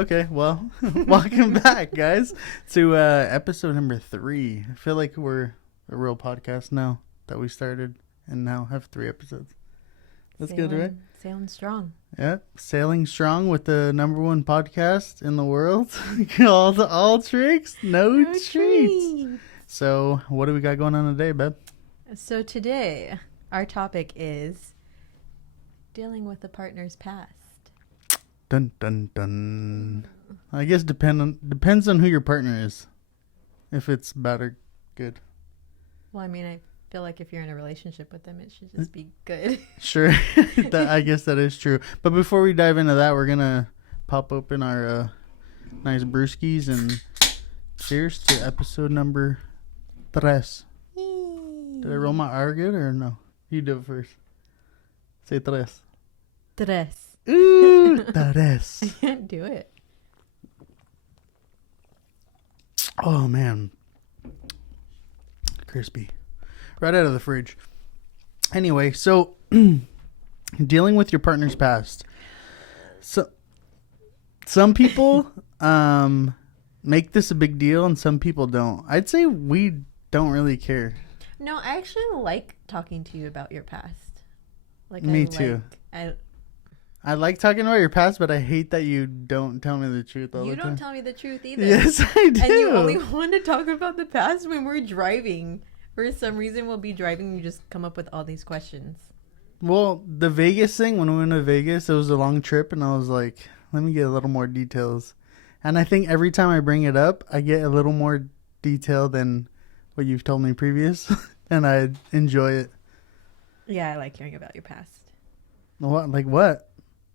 Okay, well, welcome back, guys, to episode number 3. I feel like we're a real podcast now that we started and now have 3 episodes. That's good, right? Sailing strong. Yep, sailing strong with the number 1 podcast in the world. all tricks, no treats. So, what do we got going on today, babe? So today, our topic is dealing with a partner's past. Dun dun dun. I guess depends on who your partner is. If it's bad or good. Well, I mean, I feel like if you're in a relationship with them, it should just be good. Sure. I guess that is true. But before we dive into that, we're going to pop open our nice brewskis and cheers to episode number 3. Did I roll my R good or no? You do it first. Say 3. Tres. Ooh, 3. I can't do it. Oh, man. Crispy. Right out of the fridge. Anyway, so dealing with your partner's past. So some people make this a big deal and some people don't. I'd say we don't really care. No, I actually like talking to you about your past. Me too. I like talking about your past, but I hate that you don't tell me the truth all the time. You don't tell me the truth either. Yes, I do. And you only want to talk about the past when we're driving. For some reason, we'll be driving and you just come up with all these questions. Well, the Vegas thing, when we went to Vegas, it was a long trip, and I was like, let me get a little more details. And I think every time I bring it up, I get a little more detail than what you've told me previous, and I enjoy it. Yeah, I like hearing about your past. What? Like what?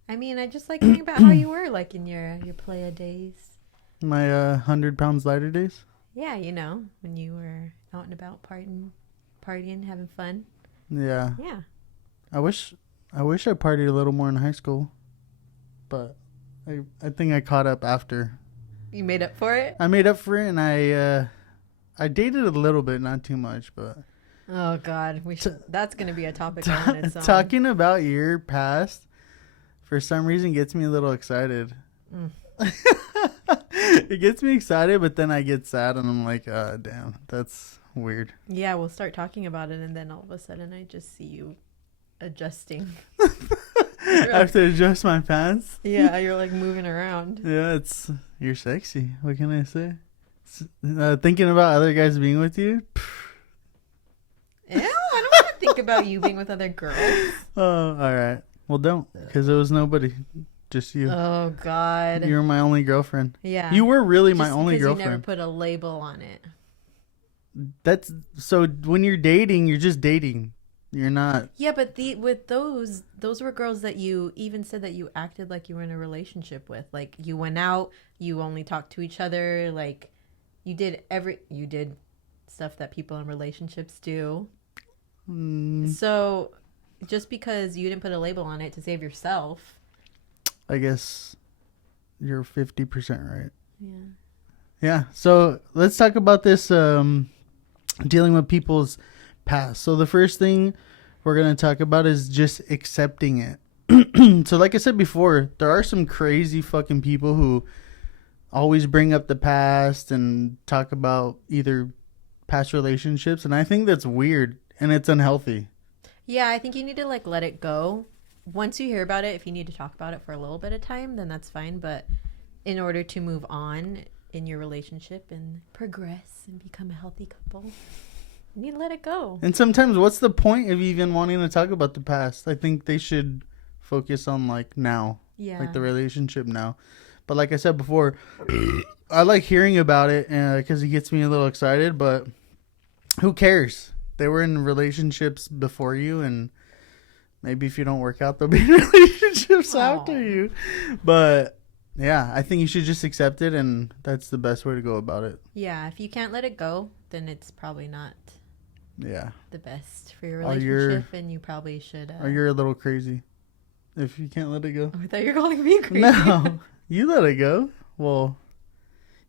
I mean, I just like hearing about how you were, like, in your playa days. My 100 pounds lighter days? Yeah, you know, when you were out and about partying, having fun. Yeah. Yeah. I wish I partied a little more in high school, but I think I caught up after. You made up for it? I made up for it, and I dated a little bit, not too much, but. Oh God, that's gonna be a topic on its own. Talking about your past, for some reason, gets me a little excited. It gets me excited, but then I get sad, and I'm like, damn, that's weird. Yeah, we'll start talking about it, and then all of a sudden, I just see you adjusting. I have to adjust my pants. Yeah, you're like moving around. Yeah, you're sexy. What can I say? Thinking about other guys being with you. Ew, I don't want to think about you being with other girls. Oh, all right. Well, don't, because there was nobody, just you. Oh God. You were my only girlfriend. Yeah. You were really just my only girlfriend. You never put a label on it. That's so when you're dating, you're just dating. You're not. Yeah, but with those were girls that you even said that you acted like you were in a relationship with. Like you went out, you only talked to each other. Like you did stuff that people in relationships do. So just because you didn't put a label on it to save yourself, I guess you're 50% right. Yeah. Yeah. So let's talk about this dealing with people's past. So the first thing we're going to talk about is just accepting it. So like I said before, there are some crazy fucking people who always bring up the past and talk about either past relationships, and I think that's weird and it's unhealthy. Yeah, I think you need to like let it go. Once you hear about it, if you need to talk about it for a little bit of time, then that's fine. But in order to move on in your relationship and progress and become a healthy couple, you need to let it go. And sometimes what's the point of even wanting to talk about the past? I think they should focus on like now. Yeah. Like the relationship now. But like I said before, I like hearing about it because it gets me a little excited, but who cares? They were in relationships before you, and maybe if you don't work out, they'll be in relationships after you. But yeah, I think you should just accept it, and that's the best way to go about it. Yeah, if you can't let it go, then it's probably not the best for your relationship, and you probably should... or you're a little crazy if you can't let it go. Oh, I thought you were calling me crazy. No, you let it go. Well,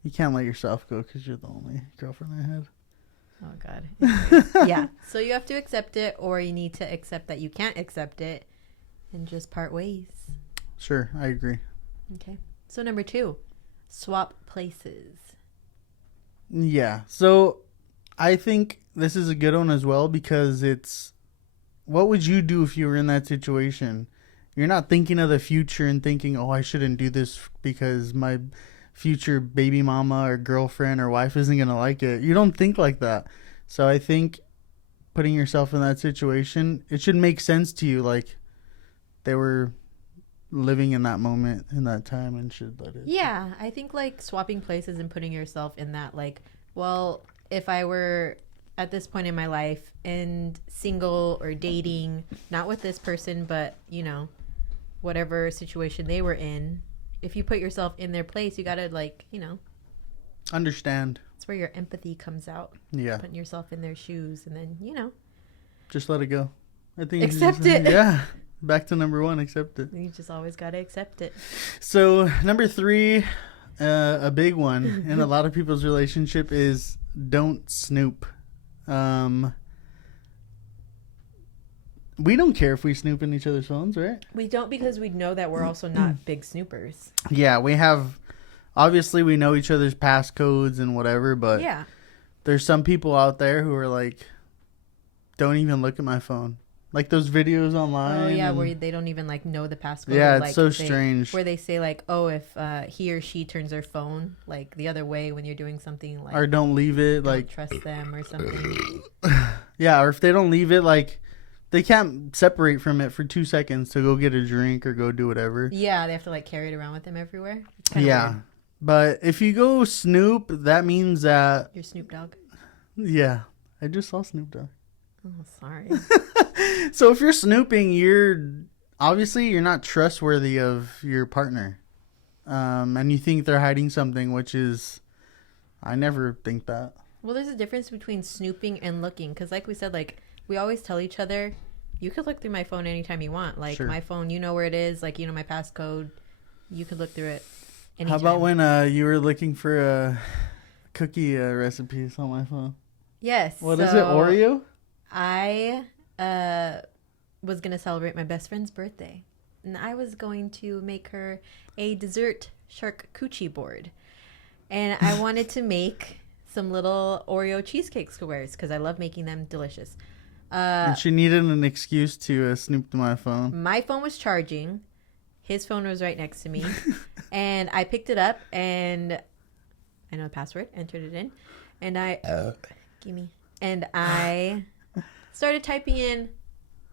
you can't let yourself go because you're the only girlfriend I had. Oh, God. Yeah. So you have to accept it, or you need to accept that you can't accept it and just part ways. Sure. I agree. Okay. So number 2, swap places. Yeah. So I think this is a good one as well because it's what would you do if you were in that situation? You're not thinking of the future and thinking, oh, I shouldn't do this because my future baby mama or girlfriend or wife isn't going to like it. You don't think like that. So I think putting yourself in that situation, it should make sense to you. Like they were living in that moment in that time and should let it. Yeah, I think like swapping places and putting yourself in that, like, well, if I were at this point in my life and single or dating, not with this person, but you know, whatever situation they were in, if you put yourself in their place, you gotta, like, you know, understand. It's where your empathy comes out. Yeah. Putting yourself in their shoes and then, you know, just let it go. I think accept it. Yeah. Back to number 1, accept it. You just always got to accept it. So number 3, a big one in a lot of people's relationship is don't snoop. We don't care if we snoop in each other's phones, right? We don't, because we know that we're also not big snoopers. Yeah, we have, obviously we know each other's passcodes and whatever, but yeah, there's some people out there who are like, don't even look at my phone. Like those videos online. Oh yeah, where they don't even like know the passcode. Yeah, it's like, so strange. Where they say like, oh, if he or she turns their phone like the other way when you're doing something, like, or don't leave it, don't like trust them or something. Yeah, or if they don't leave it, like they can't separate from it for 2 seconds to go get a drink or go do whatever. Yeah, they have to like carry it around with them everywhere. It's kinda Yeah, weird. but if you go Snoop, that means that You're Snoop Dogg. Yeah, I just saw Snoop Dogg. Oh, sorry. So if you're snooping, you're not trustworthy of your partner, and you think they're hiding something, which is, I never think that. Well, there's a difference between snooping and looking, because like we said, like we always tell each other, you could look through my phone anytime you want. Like Sure. My phone, you know where it is. Like, you know my passcode. You could look through it anytime. How about when you were looking for cookie recipes on my phone? Yes. What is it, Oreo? I was going to celebrate my best friend's birthday, and I was going to make her a dessert charcuterie board. And I wanted to make some little Oreo cheesecake squares because I love making them delicious. And she needed an excuse to snoop to my phone. My phone was charging. His phone was right next to me. And I picked it up, and I know the password, entered it in. And I started typing in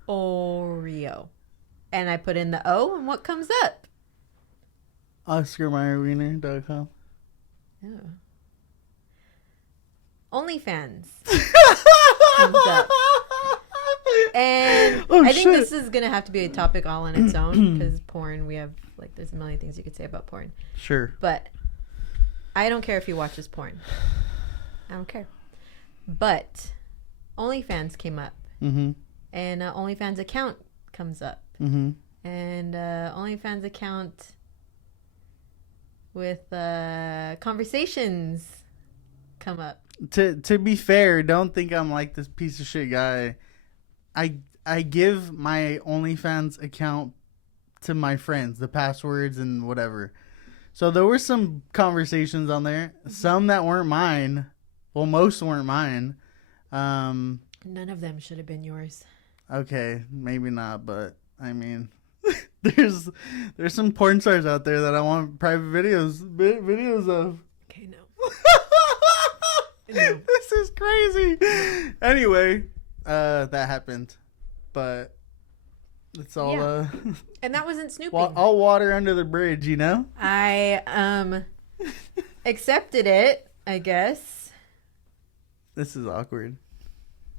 Oreo. And I put in the O, and what comes up? OscarMeyerWiener.com. Oh. OnlyFans comes up. And I think this is going to have to be a topic all on its own, because porn, we have, like, there's a million things you could say about porn. Sure. But I don't care if he watches porn. I don't care. But OnlyFans came up. Mm-hmm. And OnlyFans account comes up. Mm-hmm. And OnlyFans account with conversations come up. To be fair, don't think I'm like this piece of shit guy. I give my OnlyFans account to my friends, the passwords and whatever. So there were some conversations on there, some that weren't mine. Well, most weren't mine. None of them should have been yours. Okay, maybe not, but I mean, there's some porn stars out there that I want private videos of. Okay, no. No. This is crazy. Anyway, that happened, but it's all and that wasn't snooping. all water under the bridge, you know. I accepted it, I guess. This is awkward.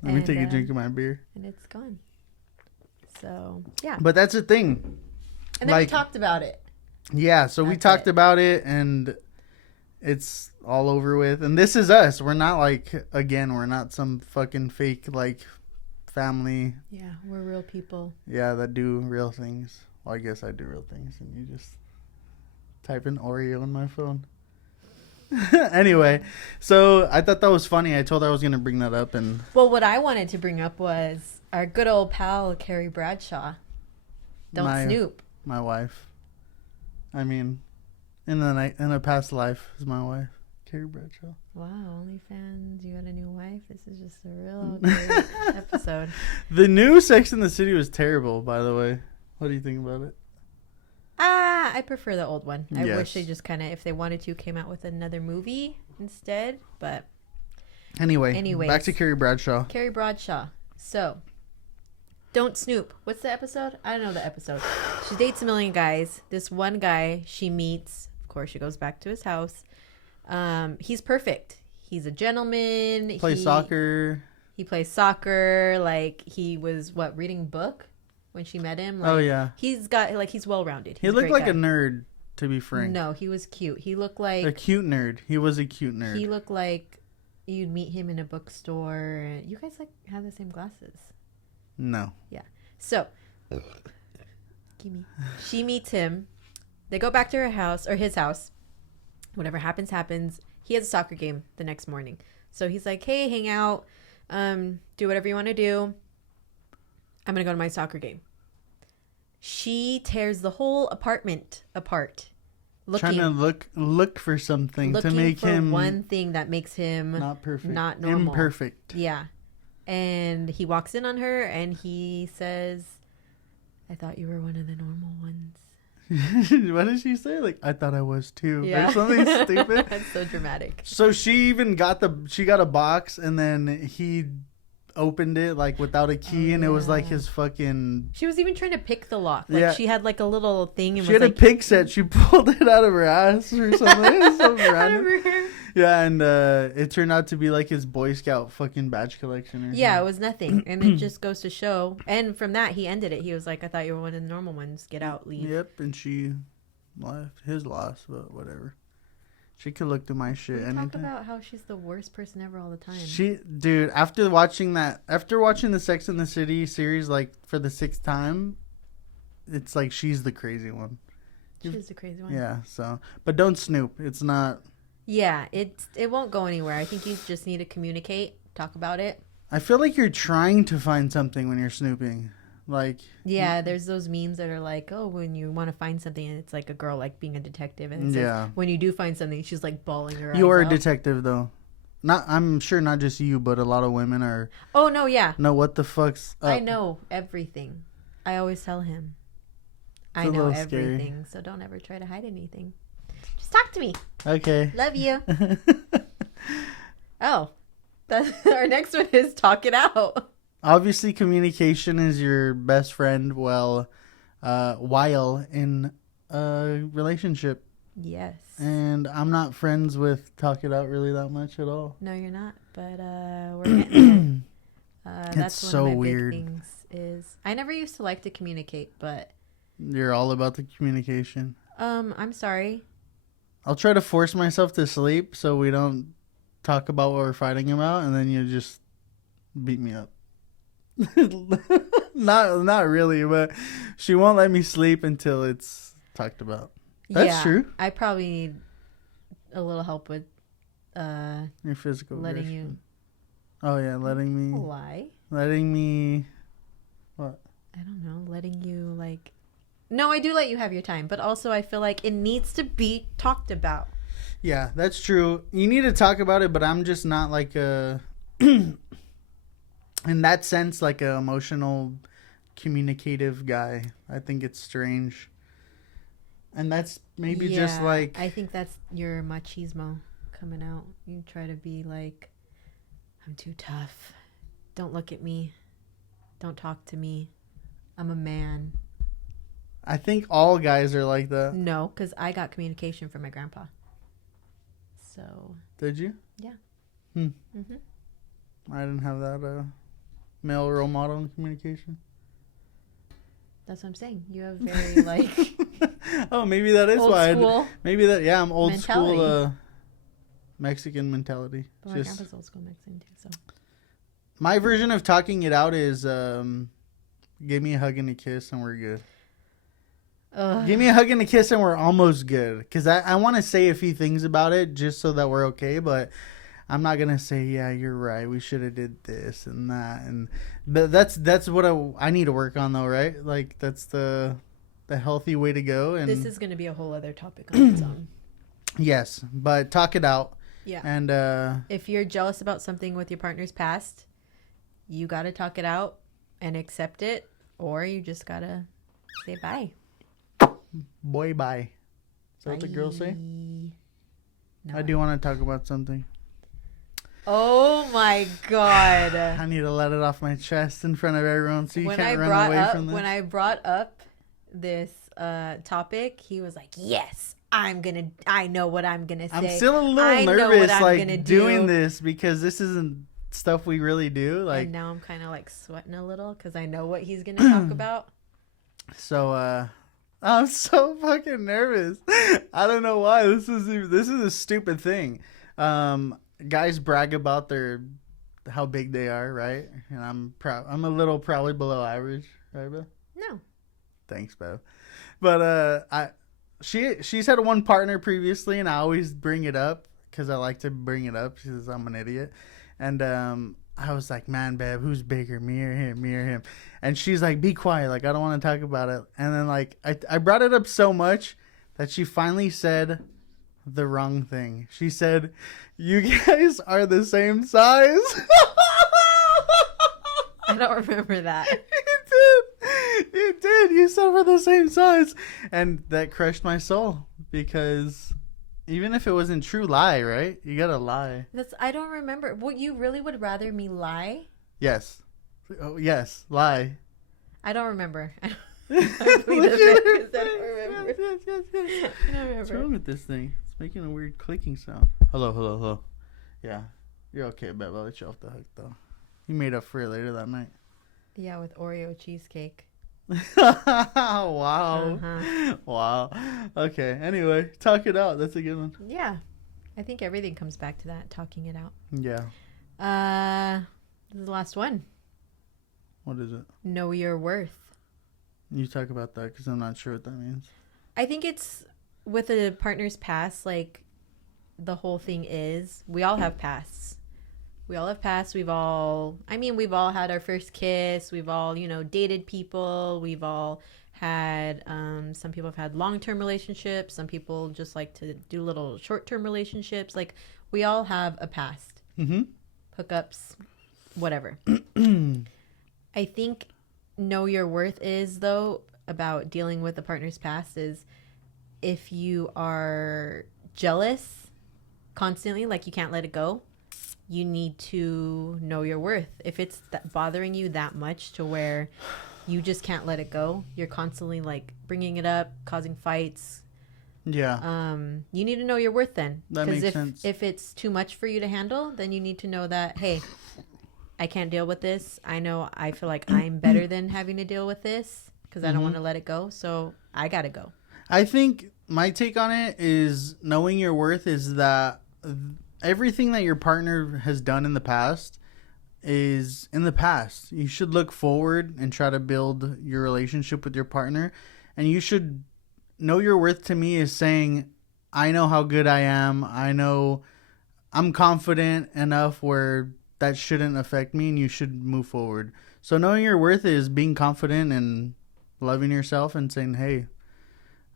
Let me take a drink of my beer. And it's gone. So, yeah. But that's the thing. And then we talked about it. Yeah, so we talked about it, and it's all over with. And this is us. We're not like, again, we're not some fucking fake, like, family. Yeah, we're real people. Yeah, that do real things. Well, I guess I do real things, and you just type in Oreo on my phone. Anyway, so I thought that was funny. I told her I was going to bring that up. And well, what I wanted to bring up was our good old pal, Carrie Bradshaw. Don't snoop. My wife. I mean, in a past life is my wife, Carrie Bradshaw. Wow, OnlyFans, you got a new wife? This is just a real great episode. The new Sex and the City was terrible, by the way. What do you think about it? I prefer the old one. I Yes. wish they just kind of, if they wanted to, came out with another movie instead. But Anyways, back to Carrie Bradshaw. Carrie Bradshaw. So, don't snoop. What's the episode? I don't know the episode. She dates a million guys. This one guy she meets, of course, she goes back to his house. He's perfect. He's a gentleman. Play soccer. He plays soccer. Like, he was, reading a book when she met him? Like, Oh, yeah. He's got, like, he's well-rounded. He looked like a nerd, to be frank. No, he was cute. He looked like... A cute nerd. He was a cute nerd. He looked like you'd meet him in a bookstore. You guys, like, have the same glasses. No. Yeah. So, gimme. She meets him. They go back to her house, or his house. Whatever happens, happens. He has a soccer game the next morning. So he's like, hey, hang out. Do whatever you want to do. I'm going to go to my soccer game. She tears the whole apartment apart. Trying to look for something to make for him... one thing that makes him not perfect. Not normal. Imperfect. Yeah. And he walks in on her and he says, I thought you were one of the normal ones. What did she say? Like, I thought I was too. Yeah. Or something stupid. That's so dramatic. So she even got a box, and then he opened it like without a key, and it was like his fucking... She was even trying to pick the lock. Like, Yeah. she had like a little thing and She was had like... a pick set. She pulled it out of her ass or something. It was so random. Yeah, and it turned out to be like his Boy Scout fucking badge collection. Or Yeah, it something. was nothing. And it just goes to show. And from that, he ended it. He was like, I thought you were one of the normal ones. Get out, leave. Yep, and she left. His loss, but whatever. She could look through my shit We anytime. talk about how she's the worst person ever all the time. Dude, after watching the Sex and the City series, like, for the 6th time, it's like she's the crazy one. She's the crazy one. Yeah, so. But don't snoop. It's not... Yeah, it won't go anywhere. I think you just need to communicate, talk about it. I feel like you're trying to find something when you're snooping. Like... Yeah, there's those memes that are like, oh, when you want to find something, and it's like a girl like being a detective, and it says, when you do find something, she's like bawling her eyes You are a out. detective, though. I'm sure not just you, but a lot of women are... Oh, no, yeah. No, what the fuck's up? I know everything. I always tell him. I a know little scary. everything, so don't ever try to hide anything. Just talk to me. Okay. Love you. Oh, our next one is talk it out. Obviously, communication is your best friend while in a relationship. Yes. And I'm not friends with talk it out really that much at all. No, you're not. But we're getting there. That's It's one so of my weird. big things is I never used to like to communicate, but You're all about the communication. I'm sorry. I'll try to force myself to sleep so we don't talk about what we're fighting about, and then you just beat me up. Not really, but she won't let me sleep until it's talked about. That's true. I probably need a little help with Your physical letting aggression. you Oh yeah, letting me. What? I don't know, letting you like. No, I do let you have your time, but also I feel like it needs to be talked about. Yeah, that's true. You need to talk about it, but I'm just not like a, in that sense, like a emotional, communicative guy. I think it's strange. And that's maybe just like... I think that's your machismo coming out. You try to be like, I'm too tough. Don't look at me. Don't talk to me. I'm a man. I think all guys are like that. No, because I got communication from my grandpa. So. Did you? Yeah. Mm-hmm. I didn't have that male role model in communication. That's what I'm saying. You have very like... Oh, maybe that is old why. School Maybe that, yeah, I'm old mentality. school Mexican mentality. But my grandpa's old school Mexican too, so. My version of talking it out is give me a hug and a kiss and we're good. Give me a hug and a kiss and we're almost good. Because I want to say a few things about it just so that we're okay, but I'm not going to say, yeah, you're right. We should have did this and that. But that's what I need to work on though, right? Like that's the healthy way to go. And this is going to be a whole other topic on its own. Yes, but talk it out. Yeah. And If you're jealous about something with your partner's past, you got to talk it out and accept it, or you just got to say bye. boy, bye. Is that what the girls say? No. I do want to talk about something. Oh my God. I need to let it off my chest in front of everyone so you can't run away from this. When I brought up this topic, he was like, yes, I know what I'm going to say. I'm still a little nervous like doing this because this isn't stuff we really do. Like, and now I'm kind of like sweating a little because I know what he's going to talk about. So, I'm so fucking nervous. I don't know why. This is a stupid thing. Guys brag about how big they are, right? And I'm proud. I'm a little probably below average, right, Bev? No. Thanks, Bev. But she's had one partner previously, and I always bring it up because I like to bring it up. She says I'm an idiot, and I was like, man, Bev, who's bigger, me or him, me or him? And she's like, be quiet, like I don't want to talk about it. And then like I brought it up so much that she finally said the wrong thing. She said, you guys are the same size. I don't remember that. You did. You said we're the same size. And that crushed my soul because even if it wasn't true, lie, right? You gotta lie. I don't remember. What, you really would rather me lie? Yes. Oh, yes. Lie. I don't remember. I Yes. don't remember. What's wrong with this thing? It's making a weird clicking sound. Hello. Yeah. You're okay, Bev. I'll let you off the hook, though. You made up for it later that night. Yeah, with Oreo cheesecake. Wow. Uh-huh. Wow. Okay. Anyway, talk it out. That's a good one. Yeah. I think everything comes back to that, talking it out. Yeah. This is the last one. What is it? Know your worth. You talk about that because I'm not sure what that means. I think it's with a partner's past, like the whole thing is we all have pasts. We've all had our first kiss. We've all, dated people. We've all had, some people have had long-term relationships. Some people just like to do little short-term relationships. Like we all have a past. Mm-hmm. Hookups, whatever. I think know your worth is, though, about dealing with a partner's past is if you are jealous constantly, like you can't let it go, you need to know your worth. If it's bothering you that much to where you just can't let it go, you're constantly like bringing it up, causing fights. Yeah. You need to know your worth then. That makes sense. If it's too much for you to handle, then you need to know that, hey, I can't deal with this. I feel like I'm better than having to deal with this because I don't want to let it go. So I got to go. I think my take on it is knowing your worth is that everything that your partner has done in the past is in the past. You should look forward and try to build your relationship with your partner. And you should know your worth to me is saying, I know how good I am. I know I'm confident enough where that shouldn't affect me and you should move forward. So knowing your worth is being confident and loving yourself and saying, hey,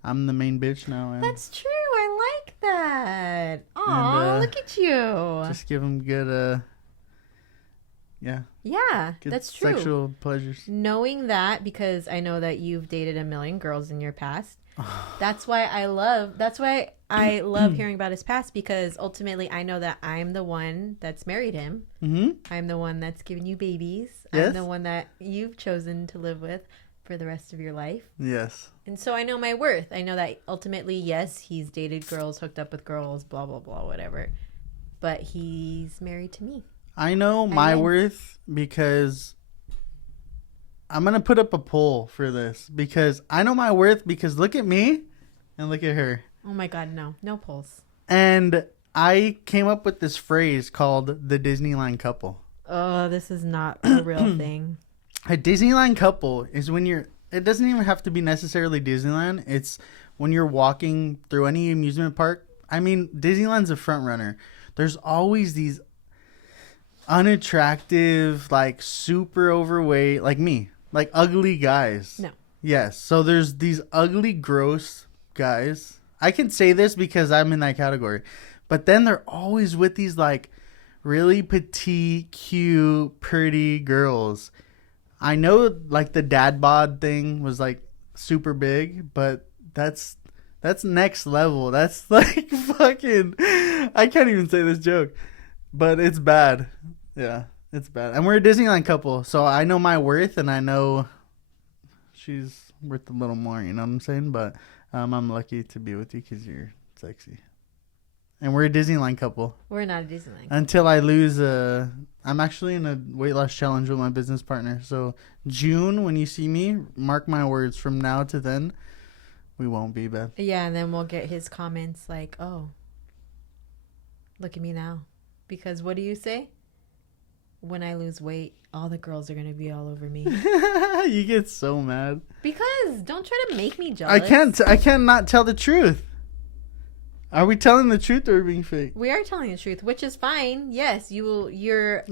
I'm the main bitch now. And that's true. I like that. Aw, look at you. Just give them good, Yeah, good that's true. Sexual pleasures. Knowing that, because I know that you've dated a million girls in your past. That's why I love hearing about his past, because ultimately I know that I'm the one that's married him. Mm-hmm. I'm the one that's given you babies. Yes. I'm the one that you've chosen to live with for the rest of your life. Yes. And so I know my worth. I know that ultimately, yes, he's dated girls, hooked up with girls, blah, blah, blah, whatever. But he's married to me. I know my worth because I'm going to put up a poll for this, because I know my worth because look at me and look at her. Oh my God, no. No polls. And I came up with this phrase called the Disneyland couple. Oh, this is not a real thing. A Disneyland couple is when it doesn't even have to be necessarily Disneyland. It's when you're walking through any amusement park. I mean, Disneyland's a front runner. There's always these unattractive, like super overweight, like me, like ugly guys. No. Yes. So there's these ugly, gross guys. I can say this because I'm in that category. But then they're always with these like really petite, cute, pretty girls. I know like the dad bod thing was like super big, but that's next level. That's like fucking I can't even say this joke. But it's bad. Yeah, it's bad. And we're a Disneyland couple, so I know my worth and I know she's worth a little more, you know what I'm saying? But I'm lucky to be with you because you're sexy. And we're a Disneyland couple. We're not a Disneyland. Until I lose, I'm actually in a weight loss challenge with my business partner. So June, when you see me, mark my words, from now to then, we won't be, Beth. Yeah, and then we'll get his comments like, oh, look at me now. Because what do you say? When I lose weight, all the girls are going to be all over me. You get so mad. Because don't try to make me jealous. I can't not tell the truth. Are we telling the truth or are we being fake? We are telling the truth, which is fine. Yes, you will.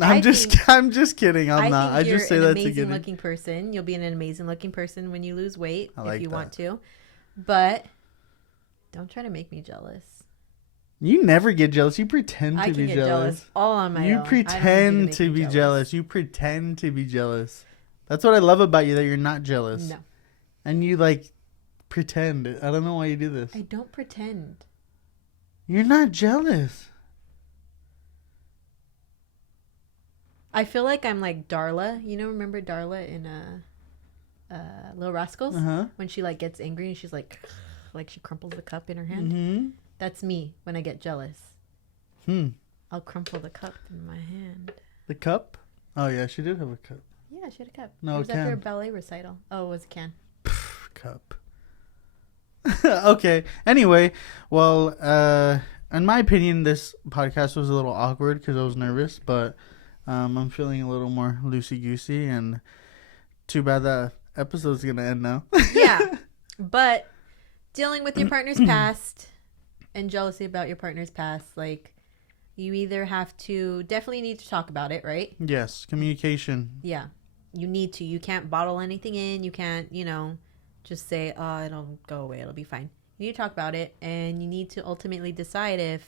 I'm just kidding. I'm not. I just say that to get it. You're an amazing looking person. You'll be an amazing looking person when you lose weight if you want to. But don't try to make me jealous. You never get jealous. You pretend to be jealous. All on my own. You pretend to be jealous. You pretend to be jealous. That's what I love about you, that you're not jealous. No. And you like pretend. I don't know why you do this. I don't pretend. You're not jealous. I feel like I'm like Darla. You know, remember Darla in Little Rascals? Uh-huh. When she like gets angry and she's like she crumples the cup in her hand. Mm-hmm. That's me when I get jealous. I'll crumple the cup in my hand. The cup? Oh yeah, she did have a cup. Yeah, she had a cup. No, it was can. after a ballet recital. Oh, it was a can. Cup. Okay. Anyway, well, in my opinion, this podcast was a little awkward because I was nervous, but I'm feeling a little more loosey-goosey, and too bad that episode's going to end now. Yeah, but dealing with your partner's past and jealousy about your partner's past, like, you either have to, definitely need to talk about it, right? Yes, communication. Yeah, you need to. You can't bottle anything in. You can't, just say, oh, it'll go away. It'll be fine. You need to talk about it, and you need to ultimately decide if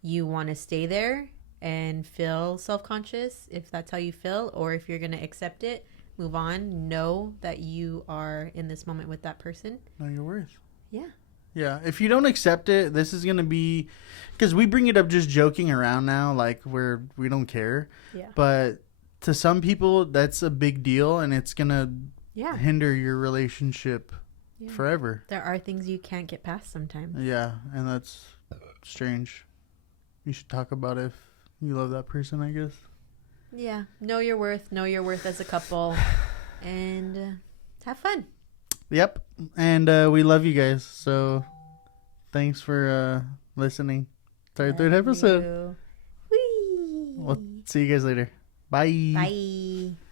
you want to stay there and feel self-conscious, if that's how you feel, or if you're going to accept it, move on, know that you are in this moment with that person. Know your worth. Yeah. Yeah, if you don't accept it, this is going to be, because we bring it up just joking around now, like we don't care. Yeah. But to some people, that's a big deal, and it's going to hinder your relationship forever. There are things you can't get past sometimes. Yeah, and that's strange. You should talk about if you love that person, I guess. Yeah, know your worth as a couple, and have fun. Yep, and we love you guys, so thanks for listening. It's our third episode. Whee! We'll see you guys later. Bye. Bye.